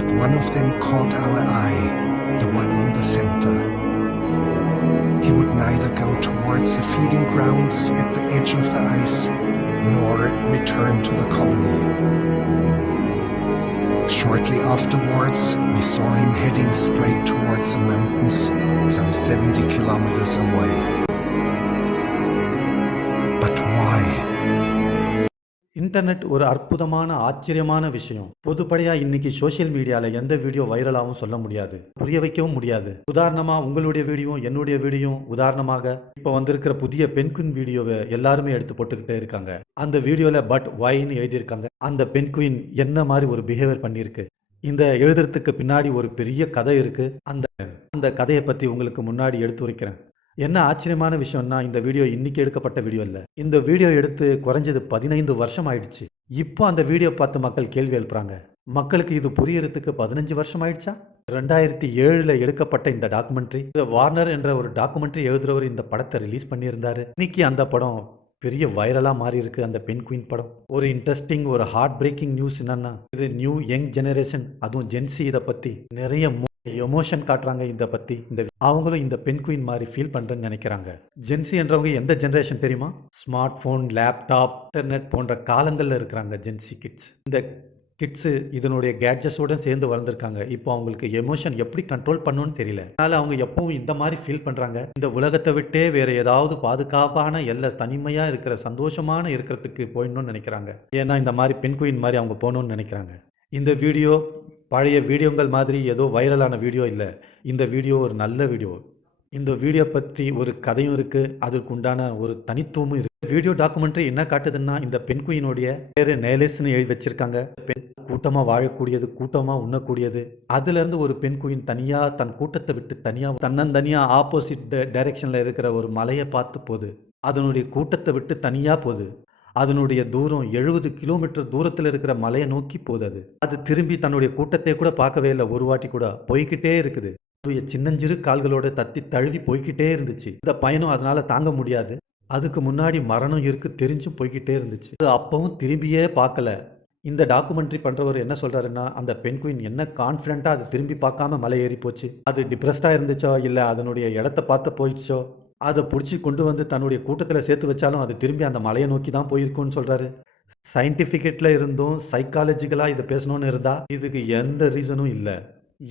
but one of them caught our eye, the one in the center. He would neither go towards the feeding grounds at the edge of the ice nor return to the colony. Shortly afterwards, we saw him heading straight towards the mountains, some 70 kilometers away. Internet ஒரு அற்புதமான ஆச்சரியமான விஷயம். பொதுப்படையா இன்னைக்கு social மீடியால எந்த video வைரலாகவும் சொல்ல முடியாது. புரிய வைக்கவும் முடியாது. உதாரணமா உங்களுடைய வீடியோ என்னுடைய வீடியோ உதாரணமாக இப்போ வந்திருக்கிற புதிய பெண்குயின் வீடியோவை எல்லாருமே எடுத்து போட்டுக்கிட்டே இருக்காங்க. அந்த வீடியோல பட் வைன்னு எழுதியிருக்காங்க. அந்த பெண்குயின் என்ன மாதிரி ஒரு பிஹேவியர் பண்ணியிருக்கு? இந்த எழுதுறதுக்கு பின்னாடி ஒரு பெரிய கதை இருக்கு. அந்த அந்த கதையை பத்தி உங்களுக்கு முன்னாடி எடுத்து வைக்கிறேன் என்ன ஆச்சரியமான விஷயம்னா இந்த வீடியோ இன்னைக்கு எடுக்கப்பட்ட வீடியோ இல்லை. இந்த வீடியோ எடுத்து குறைஞ்சது பதினைந்து வருஷம் ஆயிடுச்சு. இப்போ அந்த வீடியோ பார்த்து மக்கள் கேள்வி எழுப்புறாங்க. மக்களுக்கு இது புரியறதுக்கு பதினஞ்சு வருஷம் ஆயிடுச்சா? ரெண்டாயிரத்தி ஏழுல எடுக்கப்பட்ட இந்த டாக்குமெண்ட்ரி வார்னர் என்ற ஒரு டாக்குமெண்ட்ரி எழுதுறவர் இந்த படத்தை ரிலீஸ் பண்ணியிருந்தாரு. இன்னைக்கு அந்த படம் பெரிய வைரலாக மாறி இருக்கு அந்த பெண் குயின் படம். ஒரு இன்ட்ரெஸ்டிங் ஒரு ஹார்ட் பிரேக்கிங் நியூஸ் என்னன்னா இது நியூ யங் ஜெனரேஷன் அதுவும் ஜென்சி இதை பற்றி நிறைய எமோஷன் காட்டுறாங்க இதை பத்தி இந்த அவங்களும் இந்த பெண் குயின் மாதிரி ஃபீல் பண்றேன்னு நினைக்கிறாங்க. ஜென்சி என்றவங்க எந்த ஜென்ரேஷன் தெரியுமா? ஸ்மார்ட் ஃபோன் லேப்டாப் இன்டர்நெட் போன்ற காலங்களில் இருக்கிறாங்க ஜென்சி கிட்ஸ் இந்த கிட்ஸு இதனுடைய கேட்ஜஸோட சேர்ந்து வளர்ந்துருக்காங்க. இப்போ அவங்களுக்கு எமோஷன் எப்படி கண்ட்ரோல் பண்ணணும்னு தெரியல. அதனால் அவங்க எப்பவும் இந்த மாதிரி ஃபீல் பண்ணுறாங்க இந்த உலகத்தை விட்டே வேறு ஏதாவது பாதுகாப்பான எல்லா தனிமையாக இருக்கிற சந்தோஷமான இருக்கிறதுக்கு போயிடணும்னு நினைக்கிறாங்க. ஏன்னா இந்த மாதிரி பெண் குயின் மாதிரி அவங்க போகணும்னு நினைக்கிறாங்க. இந்த வீடியோ பழைய வீடியோங்கள் மாதிரி ஏதோ வைரலான வீடியோ இல்லை. இந்த வீடியோ ஒரு நல்ல வீடியோ. இந்த வீடியோ பற்றி ஒரு கதையும் இருக்குது அதற்குண்டான ஒரு தனித்துவமும் இருக்குது வீடியோ டாக்குமெண்ட்ரி என்ன காட்டுதுன்னா இந்த பெண் குயினுடைய பேரு நேலேஸ்னு எழுதி வச்சிருக்காங்க. பெண் கூட்டமாக வாழக்கூடியது கூட்டமாக உண்ணக்கூடியது. அதுலேருந்து ஒரு பெண் குயின் தனியாக தன் கூட்டத்தை விட்டு தனியாக தன்னந்தனியாக ஆப்போசிட் டைரெக்ஷனில் இருக்கிற ஒரு மலையை பார்த்து போகுது. அதனுடைய கூட்டத்தை விட்டு தனியாக போகுது. அதனுடைய தூரம் எழுபது கிலோமீட்டர் தூரத்தில் இருக்கிற மலையை நோக்கி போகுது அது திரும்பி தன்னுடைய கூட்டத்தை கூட பார்க்கவே இல்லை. ஒரு வாட்டி கூட போய்கிட்டே இருக்குது. அதனுடைய சின்னஞ்சிறு கால்களோட தத்தி தழுவி போய்கிட்டே இருந்துச்சு. இந்த பயணம் அதனால தாங்க முடியாது. அதுக்கு முன்னாடி மரணம் இருக்கு தெரிஞ்சும் போய்கிட்டே இருந்துச்சு. அது அப்பவும் திரும்பியே பார்க்கல. இந்த டாக்குமெண்ட்ரி பண்றவர் என்ன சொல்றாருன்னா அந்த பெண் குயின் என்ன கான்ஃபிடென்ட்டா அது திரும்பி பார்க்காம மலை ஏறி போச்சு. அது டிப்ரெஸ்டா இருந்துச்சோ இல்ல அதனுடைய இடத்த பார்த்து போயிடுச்சோ அதை பிடிச்சி கொண்டு வந்து தன்னுடைய கூட்டத்தில் சேர்த்து வச்சாலும் அது திரும்பி அந்த மலையை நோக்கி தான் போயிருக்கும்னு சொல்கிறாரு சயின்டிஃபிகேட்டில் இருந்தும் சைக்காலஜிக்கலாக இதை பேசணும்னு இருந்தா இதுக்கு எந்த ரீசனும் இல்லை.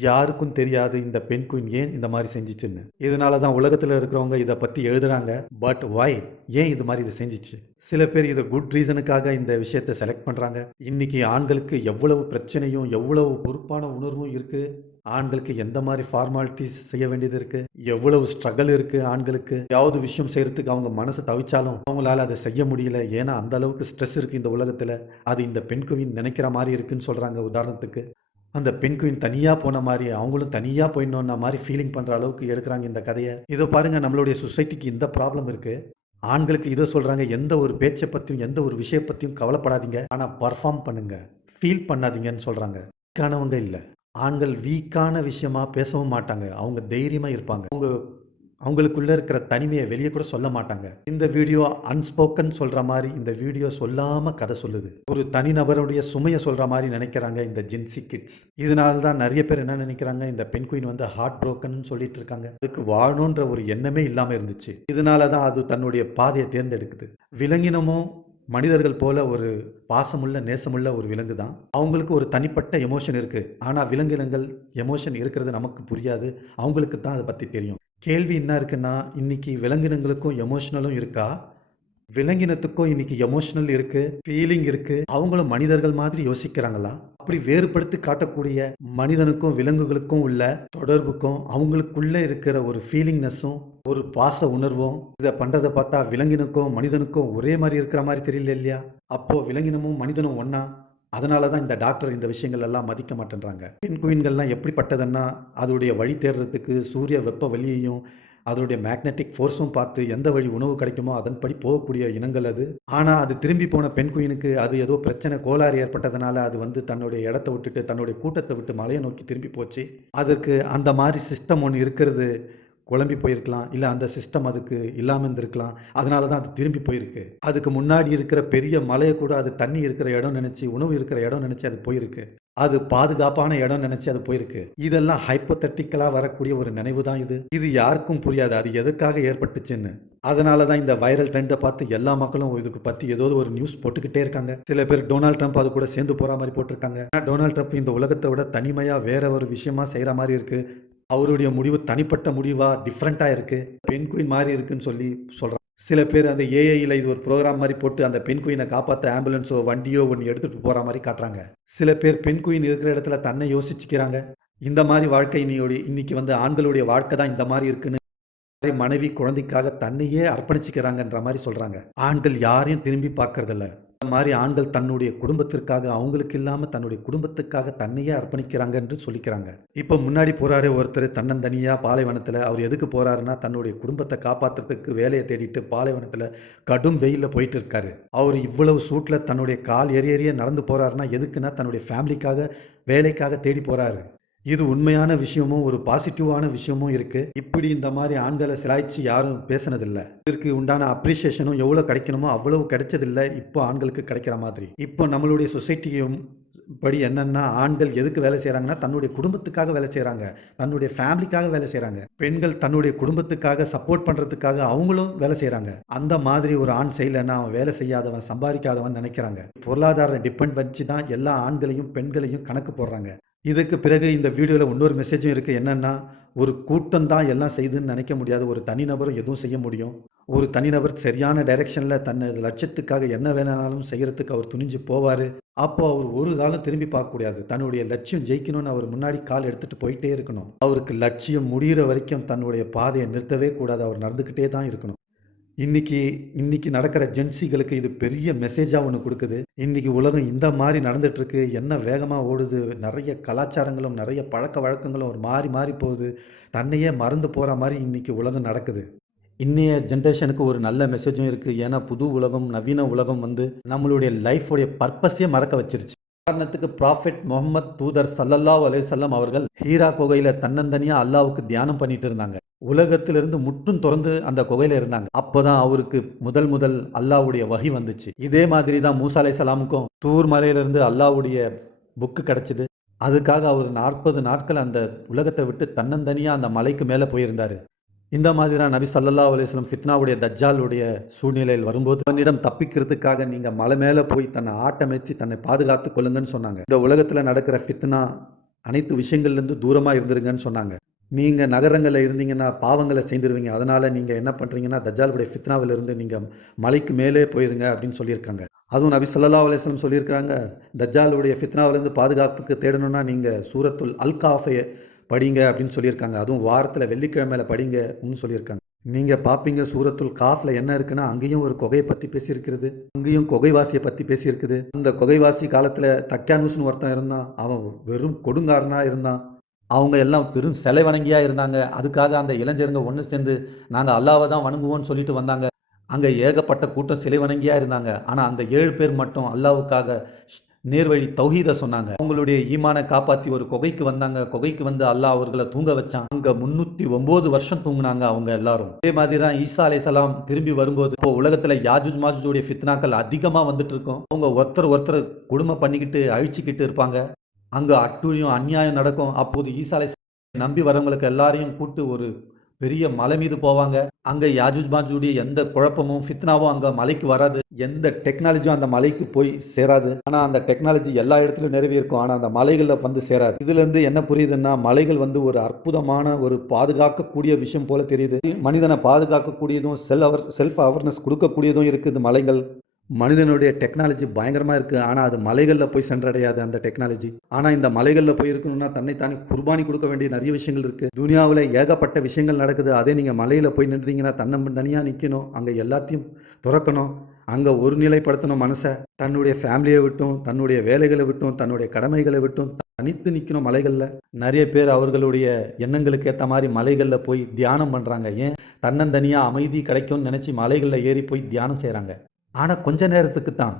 யாருக்கும் தெரியாது இந்த பெண் குயின் ஏன் இந்த மாதிரி செஞ்சிச்சுன்னு. இதனால தான் உலகத்தில் இருக்கிறவங்க இதை பற்றி எழுதுறாங்க. பட் வை ஏன் இது மாதிரி இதை செஞ்சிச்சு? சில பேர் இதை குட் ரீசனுக்காக இந்த விஷயத்தை செலக்ட் பண்ணுறாங்க இன்னைக்கு ஆண்களுக்கு எவ்வளவு பிரச்சனையும் எவ்வளவு பொறுப்பான உணர்வும் இருக்குது ஆண்களுக்கு எந்த மாதிரி ஃபார்மாலிட்டிஸ் செய்ய வேண்டியது இருக்கு? எவ்வளவு ஸ்ட்ரகிள் இருக்கு ஆண்களுக்கு? ஏதாவது விஷயம் செய்யறதுக்கு அவங்க மனசு தவிச்சாலும் அவங்களால அதை செய்ய முடியல. ஏன்னா அந்த அளவுக்கு ஸ்ட்ரெஸ் இருக்கு இந்த உலகத்துல. அது இந்த பெண் குவின் நினைக்கிற மாதிரி இருக்குன்னு சொல்றாங்க உதாரணத்துக்கு. அந்த பெண் குயின் தனியாக போன மாதிரி அவங்களும் தனியாக போயிடணுன்ன மாதிரி ஃபீலிங் பண்ணுற அளவுக்கு எடுக்கிறாங்க இந்த கதையை. இதை பாருங்கள் நம்மளுடைய சொசைட்டிக்கு இந்த ப்ராப்ளம் இருக்குது ஆண்களுக்கு இதை சொல்கிறாங்க எந்த ஒரு பேச்சை பற்றியும் எந்த ஒரு விஷய பற்றியும் கவலைப்படாதீங்க. ஆனால் பர்ஃபார்ம் பண்ணுங்கள் ஃபீல் பண்ணாதீங்கன்னு சொல்கிறாங்க வீக்கானவங்க இல்லை. ஆண்கள் வீக்கான விஷயமா பேசவும் மாட்டாங்க. அவங்க தைரியமாக இருப்பாங்க. அவங்க அவங்களுக்குள்ளே இருக்கிற தனிமையை வெளியே கூட சொல்ல மாட்டாங்க. இந்த வீடியோ அன்ஸ்போக்கன் சொல்கிற மாதிரி இந்த வீடியோ சொல்லாமல் கதை சொல்லுது. ஒரு தனிநபருடைய சுமையை சொல்கிற மாதிரி நினைக்கிறாங்க இந்த ஜென்சி கிட்ஸ். இதனால தான் நிறைய பேர் என்ன நினைக்கிறாங்க? இந்த பெண் குயின் வந்து ஹார்ட் புரோக்கன் சொல்லிட்டு இருக்காங்க. அதுக்கு வாழணுன்ற ஒரு எண்ணமே இல்லாமல் இருந்துச்சு. இதனால தான் அது தன்னுடைய பாதையை தேர்ந்தெடுக்குது. விலங்கினமும் மனிதர்கள் போல ஒரு பாசமுள்ள நேசமுள்ள ஒரு விலங்கு தான். அவங்களுக்கு ஒரு தனிப்பட்ட எமோஷன் இருக்கு. ஆனா விலங்கினங்கள் எமோஷன் இருக்கிறது நமக்கு புரியாது. அவங்களுக்கு தான் அதை பத்தி தெரியும். கேள்வி என்ன இருக்குன்னா இன்னைக்கு விலங்கினங்களுக்கும் எமோஷனலும் இருக்கா? விலங்கினத்துக்கும் இன்னைக்கு எமோஷனல் இருக்கு. ஃபீலிங் இருக்கு. அவங்களும் மனிதர்கள் மாதிரி யோசிக்கிறாங்களா? அப்படி வேறுபடுத்தி காட்டக்கூடிய மனிதனுக்கும் விலங்குகளுக்கும் உள்ள தொடர்புக்கும் அவங்களுக்குள்ள இருக்கிற ஒரு ஃபீலிங்னஸும் ஒரு பாச உணர்வும். இதை பண்ணுறதை பார்த்தா விலங்கினுக்கும் மனிதனுக்கும் ஒரே மாதிரி இருக்கிற மாதிரி தெரியல இல்லையா? அப்போது விலங்கினமும் மனிதனும் ஒன்றா அதனால தான் இந்த டாக்டர் இந்த விஷயங்கள் எல்லாம் மதிக்க மாட்டேன்றாங்க. பெண் குயின்கள்லாம் எப்படிப்பட்டதுன்னா அதோடைய வழி தேடுறதுக்கு சூரிய வெப்ப வழியையும் அதனுடைய மேக்னெட்டிக் ஃபோர்ஸும் பார்த்து எந்த வழி உணவு கிடைக்குமோ அதன்படி போகக்கூடிய இனங்கள் அது. ஆனால் அது திரும்பி போன பெண் குயினுக்கு அது ஏதோ பிரச்சனை கோளாறு ஏற்பட்டதுனால அது வந்து தன்னுடைய இடத்த விட்டுட்டு தன்னுடைய கூட்டத்தை விட்டு மலையை நோக்கி திரும்பி போச்சு. அதற்கு அந்த மாதிரி சிஸ்டம் ஒன்று இருக்கிறது குழம்பி போயிருக்கலாம் இல்லை அந்த சிஸ்டம் அதுக்கு இல்லாமல் இருந்திருக்கலாம். அதனால தான் அது திரும்பி போயிருக்கு. அதுக்கு முன்னாடி இருக்கிற பெரிய மலையை கூட அது தண்ணி இருக்கிற இடம் நினச்சி உணவு இருக்கிற இடம் நினச்சி அது போயிருக்கு. அது பாதுகாப்பான இடம் நினச்சி அது போயிருக்கு. இதெல்லாம் ஹைப்போதட்டிக்கலா வரக்கூடிய ஒரு நினைவு தான் இது. இது யாருக்கும் புரியாது. அது எதுக்காக ஏற்பட்டுச்சுன்னு. அதனால தான் இந்த வைரல் ட்ரெண்டை பார்த்து எல்லா மக்களும் இதுக்கு பற்றி ஏதோ ஒரு நியூஸ் போட்டுக்கிட்டே இருக்காங்க. சில பேர் டொனால்ட் ட்ரம்ப் அது கூட சேர்ந்து போகிற மாதிரி போட்டிருக்காங்க. ஆனால் டொனால்ட் ட்ரம்ப் இந்த உலகத்தை விட தனிமையாக வேற ஒரு விஷயமா செய்கிற மாதிரி இருக்குது அவருடைய முடிவு தனிப்பட்ட முடிவாக டிஃப்ரெண்ட்டாக இருக்கு பெண் குயின் மாதிரி இருக்குன்னு சொல்லி சொல்கிறாங்க சில பேர் அந்த ஏஐயில் இது ஒரு ப்ரோக்ராம் மாதிரி போட்டு அந்த பெண் குயினை காப்பாற்ற ஆம்புலன்ஸோ வண்டியோ ஒன்று எடுத்துகிட்டு போகிற மாதிரி காட்டுறாங்க. சில பேர் பெண் குயின் இருக்கிற இடத்துல தன்னை யோசிச்சுக்கிறாங்க. இந்த மாதிரி வாழ்க்கை இன்னையோட இன்னைக்கு வந்து ஆண்களுடைய வாழ்க்கை தான் இந்த மாதிரி இருக்குன்னு மனைவி குழந்தைக்காக தன்னையே அர்ப்பணிச்சுக்கிறாங்கன்ற மாதிரி சொல்கிறாங்க ஆண்கள் யாரையும் திரும்பி பார்க்கறதில்ல. மாதிரி ஆண்கள் தன்னுடைய குடும்பத்திற்காக அவங்களுக்கு இல்லாமல் தன்னுடைய குடும்பத்துக்காக தன்னையே அர்ப்பணிக்கிறாங்க என்று சொல்லிக்கிறாங்க. இப்போ முன்னாடி போகிறாரே ஒருத்தர் தன்னந்தனியாக பாலைவனத்தில் அவர் எதுக்கு போகிறாருன்னா தன்னுடைய குடும்பத்தை காப்பாத்துறதுக்கு வேலையை தேடிட்டு பாலைவனத்தில் கடும் வெயிலில் போயிட்டு இருக்காரு அவர் இவ்வளவு சூட்டில் தன்னுடைய கால் எரிய எரிய நடந்து போகிறாருன்னா எதுக்குன்னா தன்னுடைய ஃபேமிலிக்காக வேலைக்காக தேடி போகிறாரு இது உண்மையான விஷயமும் ஒரு பாசிட்டிவான விஷயமும் இருக்கு. இப்படி இந்த மாதிரி ஆண்களை சிலாய்ச்சி யாரும் பேசினதில்லை. இதற்கு உண்டான அப்ரிசியேஷனும் எவ்வளோ கிடைக்கணுமோ அவ்வளவு கிடைச்சதில்லை. இப்போ ஆண்களுக்கு கிடைக்கிற மாதிரி. இப்போ நம்மளுடைய சொசைட்டியும் படி என்னன்னா ஆண்கள் எதுக்கு வேலை செய்கிறாங்கன்னா தன்னுடைய குடும்பத்துக்காக வேலை செய்கிறாங்க தன்னுடைய ஃபேமிலிக்காக வேலை செய்கிறாங்க பெண்கள் தன்னுடைய குடும்பத்துக்காக சப்போர்ட் பண்ணுறதுக்காக அவங்களும் வேலை செய்கிறாங்க அந்த மாதிரி ஒரு ஆண் செய்யலைன்னா அவன் வேலை செய்யாதவன் சம்பாதிக்காதவன் நினைக்கிறாங்க. பொருளாதார டிபெண்ட் வச்சு தான் எல்லா ஆண்களையும் பெண்களையும் கணக்கு போடுறாங்க. இதுக்கு பிறகு இந்த வீடியோவில் இன்னொரு மெசேஜும் இருக்குது என்னென்னா ஒரு கூட்டம் தான் எல்லாம் செய்துன்னு நினைக்க முடியாது. ஒரு தனிநபரும் எதுவும் செய்ய முடியும். ஒரு தனிநபர் சரியான டைரெக்ஷனில் தன்னது லட்சியத்துக்காக என்ன வேணாலும் செய்கிறதுக்கு அவர் துணிஞ்சு போவார். அப்போ அவர் ஒரு காலம் திரும்பி பார்க்கக்கூடாது தன்னுடைய லட்சியம் ஜெயிக்கணும்னு அவர் முன்னாடி கால் எடுத்துகிட்டு போயிட்டே இருக்கணும். அவருக்கு லட்சியம் முடிகிற வரைக்கும் தன்னுடைய பாதையை நிறுத்தவே கூடாது. அவர் நடந்துக்கிட்டே தான் இருக்கணும். இன்னைக்கு இன்னைக்கு நடக்கிற ஜென்சிகளுக்கு இது பெரிய மெசேஜாக ஒன்று கொடுக்குது. இன்னைக்கு உலகம் இந்த மாதிரி நடந்துகிட்ருக்கு என்ன வேகமாக ஓடுது? நிறைய கலாச்சாரங்களும் நிறைய பழக்க வழக்கங்களும் ஒரு மாறி மாறி போகுது. தன்னையே மறந்து போகிற மாதிரி இன்னைக்கு உலகம் நடக்குது. இன்றைய ஜென்ரேஷனுக்கு ஒரு நல்ல மெசேஜும் இருக்குது ஏன்னா புது உலகம் நவீன உலகம் வந்து நம்மளுடைய லைஃபோடைய பர்பஸே மறக்க வச்சிருச்சு. உதாரணத்துக்கு ப்ராஃபெட் முகமது தூதர் சல்லல்லாஹ் அலைஹி அவர்கள் ஹீரா குகையில தன்னந்தனியா அல்லாவுக்கு தியானம் பண்ணிட்டு இருந்தாங்க. உலகத்திலிருந்து முற்றும் திறந்து அந்த குகையில இருந்தாங்க. அப்போதான் அவருக்கு முதல் முதல் அல்லாவுடைய வகி வந்துச்சு. இதே மாதிரி தான் மூசா அலை சலாமுக்கும் தூர் மலையிலிருந்து அல்லாவுடைய புக்கு கிடைச்சது. அதுக்காக அவர் நாற்பது நாட்கள் அந்த உலகத்தை விட்டு தன்னந்தனியா அந்த மலைக்கு மேலே போயிருந்தாரு. இந்த மாதிரி தான் நபி சல்லா அலிஸ்லம் ஃபித்னாவுடைய தஜ்ஜாலுடைய சூழ்நிலையில் வரும்போது அவனிடம் தப்பிக்கிறதுக்காக நீங்கள் மலை மேலே போய் தன்னை ஆட்டமைச்சு தன்னை பாதுகாத்து கொள்ளுங்கன்னு சொன்னாங்க. இந்த உலகத்தில் நடக்கிற ஃபித்னா அனைத்து விஷயங்கள்லேருந்து தூரமாக இருந்துருங்கன்னு சொன்னாங்க. நீங்கள் நகரங்களில் இருந்தீங்கன்னா பாவங்களை செய்திருவீங்க. அதனால் நீங்கள் என்ன பண்ணுறீங்கன்னா தஜ்ஜாலுடைய ஃபித்னாவிலிருந்து நீங்கள் மலைக்கு மேலே போயிருங்க அப்படின்னு சொல்லியிருக்காங்க. அதுவும் நபி ஸல்லல்லாஹு அலிஸ்லம் சொல்லியிருக்கிறாங்க தஜ்ஜாலுடைய ஃபித்னாவிலேருந்து பாதுகாப்புக்கு தேடணும்னா நீங்கள் சூரத்துல் அல்காஃபையை படிங்க அப்படின்னு சொல்லியிருக்காங்க. அதுவும் வாரத்தில் வெள்ளிக்கிழமையில படிங்கன்னு சொல்லியிருக்காங்க. நீங்கள் பார்ப்பீங்க சூரத்துல் காஃபில் என்ன இருக்குன்னா அங்கேயும் ஒரு குகையை பற்றி பேசியிருக்கிறது. அங்கேயும் குகைவாசியை பற்றி பேசியிருக்குது. அந்த குகைவாசி காலத்தில் தக்கியானூஸ்னு ஒருத்தன் இருந்தான். அவன் வெறும் கொடுங்காரனாக இருந்தான். அவங்க எல்லாம் பெரும் சிலை வணங்கியாக இருந்தாங்க. அதுக்காக அந்த இளைஞருங்க ஒன்று சேர்ந்து நாங்கள் அல்லாவை தான் வணங்குவோம்னு சொல்லிட்டு வந்தாங்க. அங்கே ஏகப்பட்ட கூட்டம் சிலை வணங்கியாக இருந்தாங்க. ஆனால் அந்த ஏழு பேர் மட்டும் அல்லாவுக்காக நேர்வழி தௌஹீத சொன்னாங்க. அவங்களுடைய ஈமானை காப்பாற்றி ஒரு குகைக்கு வந்தாங்க. குகைக்கு வந்து அல்லாஹ் அவர்களை தூங்க வச்சான். அங்கே முன்னூற்றி ஒம்பது வருஷம் தூங்குனாங்க அவங்க எல்லாரும். அதே மாதிரி தான் ஈசா அலைசலாம் திரும்பி வரும்போது இப்போ உலகத்தில் யாஜூஜ் மாஜூஜுடைய ஃபித்னாக்கள் அதிகமாக வந்துட்டு இருக்கும். அவங்க ஒருத்தர் ஒருத்தர் குடும்பம் பண்ணிக்கிட்டு அழிச்சிக்கிட்டு இருப்பாங்க. அங்கே அட்டுழியும் அநியாயம் நடக்கும். அப்போது ஈசா அலை நம்பி வரவங்களுக்கு எல்லாரையும் கூட்டு ஒரு பெரிய மலை மீது போவாங்க. அங்க யாஜூஜ் மாஜூடைய எந்த குழப்பமும் ஃபித்னாவும் அங்க மலைக்கு வராது. எந்த டெக்னாலஜியும் அந்த மலைக்கு போய் சேராது. ஆனா அந்த டெக்னாலஜி எல்லா இடத்துலயும் நிறுவி இருக்கும். ஆனா அந்த மலைகள்ல வந்து சேராது. இதுல இருந்து என்ன புரியுதுன்னா மலைகள் வந்து ஒரு அற்புதமான ஒரு பாதுகாக்கக்கூடிய விஷயம் போல தெரியுது. மனிதனை பாதுகாக்கக்கூடியதும் செல் அவர் செல்ஃப் அவேர்னஸ் கொடுக்கக்கூடியதும் இருக்குது மலைகள். மனிதனுடைய டெக்னாலஜி பயங்கரமாக இருக்குது ஆனால் அது மலைகளில் போய் சென்றடையாது அந்த டெக்னாலஜி ஆனால் இந்த மலைகளில் போய் இருக்கணும்னா தன்னைத்தானே குர்பானி கொடுக்க வேண்டிய நிறைய விஷயங்கள் இருக்குது துனியாவில் ஏகப்பட்ட விஷயங்கள் நடக்குது. அதே நீங்கள் மலையில் போய் நின்றீங்கன்னா தன்னம் தனியாக நிற்கணும் அங்கே எல்லாத்தையும் துறக்கணும். அங்கே ஒரு நிலைப்படுத்தணும் மனசை. தன்னுடைய ஃபேமிலியை விட்டும் தன்னுடைய வேலைகளை விட்டும் தன்னுடைய கடமைகளை விட்டும் தனித்து நிற்கணும் மலைகளில். நிறைய பேர் அவர்களுடைய எண்ணங்களுக்கு ஏற்ற மாதிரி மலைகளில் போய் தியானம் பண்ணுறாங்க ஏன்? தன்னந்தனியாக அமைதி கிடைக்கும்னு நினச்சி மலைகளில் ஏறி போய் தியானம் செய்கிறாங்க ஆனால் கொஞ்ச நேரத்துக்கு தான்.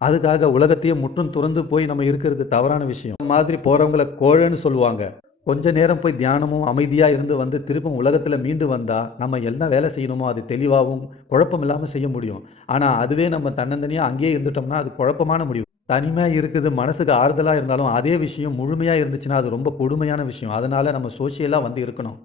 அதுக்காக உலகத்தையே முற்றும் துறந்து போய் நம்ம இருக்கிறது தவறான விஷயம். இந்த மாதிரி போகிறவங்கள கோழன்னு சொல்லுவாங்க. கொஞ்ச நேரம் போய் தியானமும் அமைதியாக இருந்து வந்து திருப்பும் உலகத்தில் மீண்டு வந்தால் நம்ம என்ன வேலை செய்யணுமோ அது தெளிவாகவும் குழப்பம் இல்லாமல் செய்ய முடியும். ஆனால் அதுவே நம்ம தன்னந்தனியாக அங்கேயே இருந்துட்டோம்னா அது குழப்பமான முடிவு. தனிமையாக இருக்குது மனசுக்கு ஆறுதலாக இருந்தாலும் அதே விஷயம் முழுமையாக இருந்துச்சுன்னா அது ரொம்ப கொடுமையான விஷயம். அதனால் நம்ம சோஷியலாக வந்து இருக்கணும்.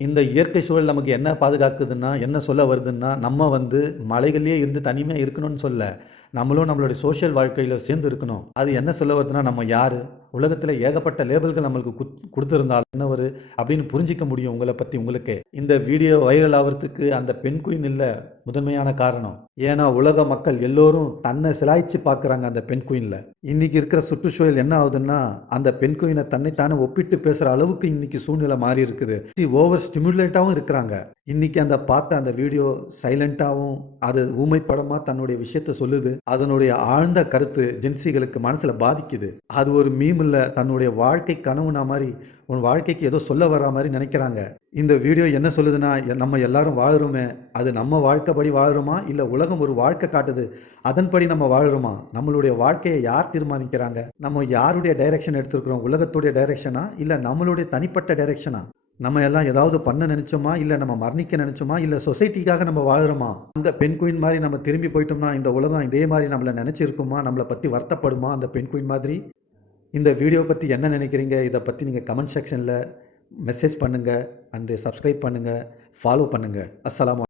இந்த இயற்கை சூழல் நமக்கு என்ன பாதுகாக்குதுன்னா என்ன சொல்ல வருதுன்னா நம்ம வந்து மலைகள்லேயே இருந்து தனிமையாக இருக்கணும்னு சொல்ல நம்மளும் நம்மளுடைய சோஷியல் வாழ்க்கையில் சேர்ந்து இருக்கணும். அது என்ன சொல்ல வருதுன்னா நம்ம யார்? உலகத்தில் ஏகப்பட்ட லேபிள்கள் நம்மளுக்கு குத் கொடுத்துருந்தால் என்னவர் அப்படின்னு புரிஞ்சிக்க முடியும் உங்களை பற்றி உங்களுக்கு. இந்த வீடியோ வைரல் ஆகிறதுக்கு அந்த பெண் குயின் இல்லை முதன்மையான காரணம். ஏன்னா உலக மக்கள் எல்லோரும் தன்னை சிலாய்ச்சி பார்க்குறாங்க அந்த பெண் குயினில் இன்னைக்கு இருக்கிற சுற்றுச்சூழல் என்ன ஆகுதுன்னா அந்த பெண் குயினை தன்னைத்தானே ஒப்பிட்டு பேசுகிற அளவுக்கு இன்னைக்கு சூழ்நிலை மாறி இருக்குது. ஓவர் ஸ்டிமுலேட்டாகவும் இருக்கிறாங்க. இன்னைக்கு அந்த பார்த்த அந்த வீடியோ சைலண்ட்டாகவும் அது ஊமைப்படமாக தன்னுடைய விஷயத்த சொல்லுது. அதனுடைய ஆழ்ந்த கருத்து ஜென்சிகளுக்கு மனசில் பாதிக்குது. அது ஒரு மீம் இல்லை தன்னுடைய வாழ்க்கை கனவுனா மாதிரி உன் வாழ்க்கைக்கு ஏதோ சொல்ல வர மாதிரி நினைக்கிறாங்க. இந்த வீடியோ என்ன சொல்லுதுன்னா நம்ம எல்லாரும் வாழுறோமே அது நம்ம வாழ்க்கைப்படி வாழுறோமா? இல்லை உலகம் ஒரு வாழ்க்கை காட்டுது அதன்படி நம்ம வாழுறோமா? நம்மளுடைய வாழ்க்கையை யார் தீர்மானிக்கிறாங்க? நம்ம யாருடைய டைரக்ஷன் எடுத்திருக்கிறோம்? உலகத்துடைய டைரக்ஷனா இல்லை நம்மளுடைய தனிப்பட்ட டைரக்ஷனா நம்ம எல்லாம் ஏதாவது பண்ண நினைச்சோமா? இல்லை நம்ம மரணிக்க நினைச்சோமா? இல்லை சொசைட்டிக்காக நம்ம வாழுறோமா? அந்த பெண் குயின் மாதிரி நம்ம திரும்பி போயிட்டோம்னா இந்த உலகம் இதே மாதிரி நம்மளை நினச்சிருக்குமா? நம்மளை பற்றி வருத்தப்படுமா? அந்த பெண் குயின் மாதிரி? இந்த வீடியோ பற்றி என்ன நினைக்கிறீங்க? இதை பற்றி நீங்கள் கமெண்ட் செக்ஷனில் மெசேஜ் பண்ணுங்கள் அண்டு சப்ஸ்கிரைப் பண்ணுங்கள் ஃபாலோ பண்ணுங்கள் அஸ்லாம்